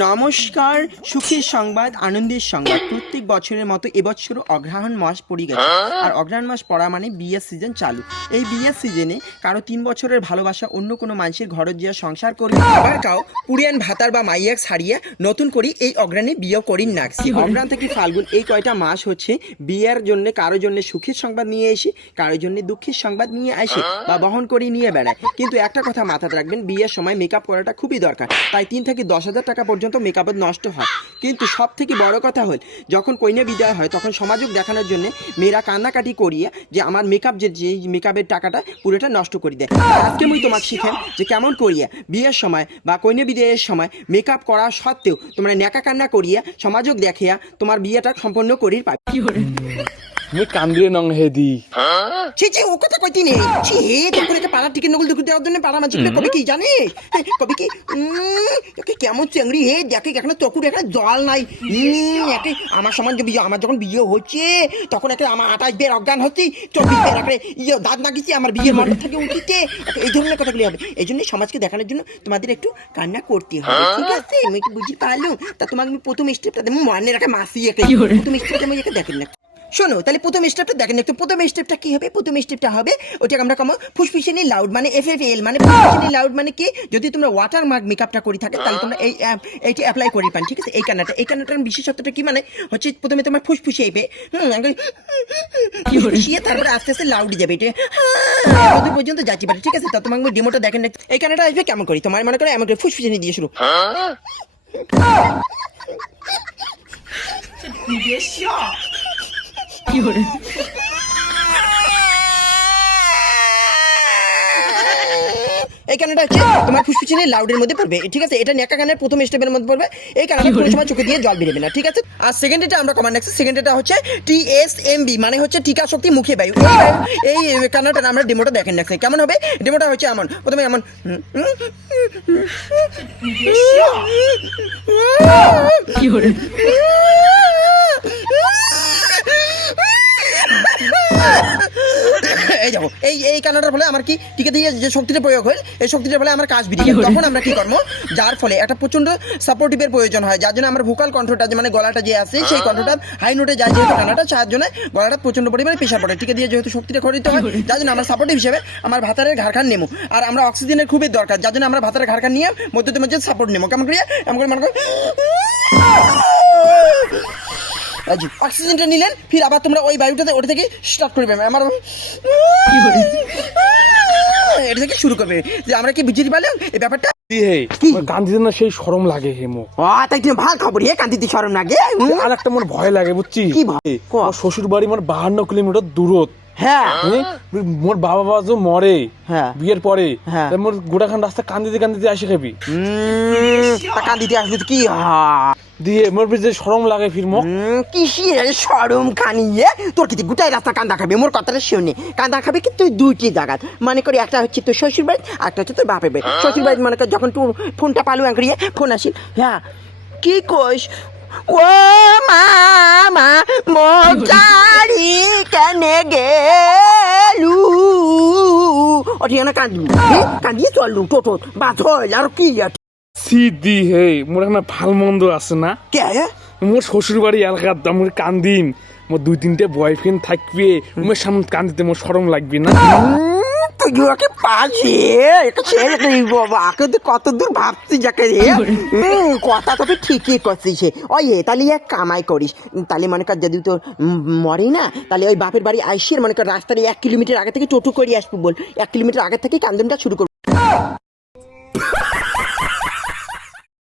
নমস্কার সুখের সংবাদ আনন্দের সংবাদ। প্রত্যেক বছরের মতো এবছরও অগ্রহায়ণ মাস পড়ে গেছে। আর অগ্রহায়ণ মাস পড়া মানে বিয়ের সিজন চালু। এই বিয়ের সিজনে কারও তিন বছরের ভালোবাসা অন্য কোনো মানুষের ঘরত গিয়ে সংসার করবে। আবার কাউ পুরিয়ান ভাতার বা মাইয়াক ছাড়িয়ে নতুন করে এই অগ্রাণে বিয়ে করিন নাকছি অগ্রাণ থেকে ফাল্গুন এই কয়টা মাস হচ্ছে বিয়ের জন্য কারোর জন্য সুখের সংবাদ নিয়ে এসে কারোর জন্য দুঃখের সংবাদ নিয়ে আসে বা বহন করে নিয়ে বেড়ায়। কিন্তু একটা কথা মাথায় রাখবেন বিয়ের সময় মেকআপ করাটা খুবই দরকার। তাই তিন থেকে দশ হাজার টাকা পর্যন্ত মেকআপের নষ্ট হয়। কিন্তু সব থেকে বড় কথা হল, যখন কইনে বিদায় হয়, তখন সমাজক দেখানোর জন্য মেয়েরা কান্নাকাটি করিয়ে যে আমার মেকআপ যে যে মেকআপের টাকাটা পুরোটা নষ্ট করে দেয়। আজকে আমি তোমাকে শিখেন যে কেমন করিয়া বিয়ের সময় বা কইনে বিদায়ের সময় মেকআপ করা সত্ত্বেও তোমরা ন্যাকা কান্না করিয়া সমাজক দেখিয়া তোমার বিয়েটা সম্পন্ন করির পাবে। আমি কান্দিয়ে নং হেদি ছি ছি ও কথা কইতি নেই ছি তখন একটা পাড়ার টিকিট নকল দুটো দেওয়ার জন্য পাড়া মাঝিগুলো কবে কি জানে? কবে কি? উম, একে কেমন চেংড়ি হে দেখে এখানে তকুর এখানে জল নাই? একে আমার সমান যে বিয়ে আমার যখন বিয়ে হচ্ছে তখন একে আমার আঠাশ বের অজ্ঞান হচ্ছি চব্বিশ বের একে ইয়ে দাঁত নাগিছি আমার বিয়ের মন্ডপ থেকে উঠিতে এই ধরনের কথাগুলি হবে। এই জন্য সমাজকে দেখানোর জন্য তোমাদের একটু কান্না করতে হবে ঠিক আছে? আমি কি বুঝি পারলাম? তা তোমাকে আমি প্রথম স্টেপটা দেবো মনে রাখা মাসি একে। প্রথম স্টেপটা আমি একে দেখেন না। শোনো তাহলে প্রথম স্টেপটা দেখেন একটু প্রথম স্টেপটা কি হবে? প্রথম স্টেপটা হবে ওটাকে আমরা কমো ফুসফুসিনি লাউড মানে এফ এফ এল মানে ফুসফুসিনি লাউড মানে কি? যদি তোমরা ওয়াটার মার্ক মেকআপটা করে থাকে তাহলে তোমরা এই এইটি অ্যাপ্লাই করে পান ঠিক আছে? এই কান্নাটা এই কান্নাটার বিশেষত্বটা কি মানে? হচ্ছে প্রথমে তোমার ফুসফুসি আইবে হুম ফুসফুসিয়ে তারপরে আস্তে আস্তে লাউড যাবে এটা হ্যাঁ, কত পর্যন্ত যাচ্ছি পারে ঠিক আছে? তো তোমাকে ডেমোটা দেখেন না এই কান্নাটা আসবে কেমন করি? তোমার মনে করে এমন করে ফুসফুসিনি দিয়ে শুরু। এই কানাটা হচ্ছে তোমার ফুসফুসিনি লাউডের মধ্যে পড়বে। ঠিক আছে এটা নেকা কানের প্রথম স্টেপের মধ্যে পড়বে। এই কানাটা কোনো সময় চোখে দিয়ে জল বেরোবে না ঠিক আছে? আর সেকেন্ড এটা আমরা কমান্ড রাখছি সেকেন্ড এটা হচ্ছে টি এস এম বি মানে হচ্ছে টিকা শক্তি মুখে বায়ু। এই কানাটা আমরা ডেমোটা দেখেন রাখছি কেমন হবে? ডেমোটা হচ্ছে এমন। প্রথমে এমন। এই যাব এই এই কানাটার ফলে আমার কি টিকে দিয়ে যে শক্তিটা প্রয়োগ হয় এই শক্তিটার ফলে আমার কাজ বেরিয়ে তখন আমরা কি করব? যার ফলে একটা প্রচণ্ড সাপোর্টিভের প্রয়োজন হয় যার জন্য আমার ভোকাল কণ্ঠটা যে মানে গলাটা যে আছে সেই কণ্ঠটা হাই নোটে যায় যেহেতু কানাটা তার জন্য গলাটা প্রচণ্ড পরিমাণে প্রেশার পড়ে। টিকে দিয়ে যেহেতু শক্তিটা খরিত হয় যার জন্য আমরা সাপোর্টিভ হিসেবে আমার ভাতারের ঘাড়খান নেব আর আমরা অক্সিজেনের খুবই দরকার যার জন্য আমরা ভাতারের ঘাড়খান নিয়ে মধ্যে মধ্যে সাপোর্ট নেব কেমন করিয়া? এমন করে মনে করি অক্সিজেনটা নিলেন ফির আবার তোমরা ওই বায়ুটাতে ওটা থেকে স্টার্ট করবে। আমার এটা থেকে শুরু করবে। যে আমরা কি বুঝতে পারলাম? এই ব্যাপারটা? কান্দিতে না সেই সরম লাগে হেমো তাই তুমি ভাগ খবর হে কান্দিতে সরম লাগে আর একটা মোর ভয় লাগে বুঝছি কি শ্বশুর বাড়ি মোর বাহান্ন কিলোমিটার দূরত হ্যাঁ। হ্যাঁ? মোর বাবা বাবা যে মরে হ্যাঁ। বিয়ের পরে হ্যাঁ। মোর গোটাখান রাস্তা কান্দিতে কান্দিতে আসে খাবি। কান্দিতে আসলে তো কি হয়? দিয়ে মোর যে সরম লাগে ফির মো উম, কিসের সরম খানিয়ে তোর কি গোটাই রাস্তা কান্দা খাবে? মোর কথাটা শুনে। কান্দা খাবে কি তুই দুইটি জায়গা মনে করি একটা হচ্ছে তোর শ্বশুর বাড়ি একটা হচ্ছে তোর বাপের বাড়ি। শ্বশুর বাড়ি মনে কর যখন তোর ফোনটা পালু করিয়ে ফোন আসিল হ্যাঁ কি কইস? ও মা মামা মজারি কেনে গেলু অটি না কান্দি কান্দিয়ে চললু টোটো বাস হইল আর কি আছে সি দি হে মোর এখানে ভালো মন্দ আছে না কে মোর শ্বশুর বাড়ি এলাকার দাম মোর কান্দিন মোর দুই তিনটে বয়ফ্রেন্ড থাকবে উমের সামনে কান্দিতে মোর সরম লাগবে না ওকে পাশে ছেলে তুই বাবা। আকে তুই কত দূর ভাবছিস যাকে রে। কথা তবে ঠিকই করছিস। ওই এ, তাহলে এক কামাই করিস। তাহলে মনে কর যদি তোর মরে না, তাহলে ওই বাপের বাড়ি আইসির মনে কর রাস্তার এক কিলোমিটার আগে থেকে টোটো করে আসব বল। এক কিলোমিটার আগে থেকে কান্দনটা শুরু করবি।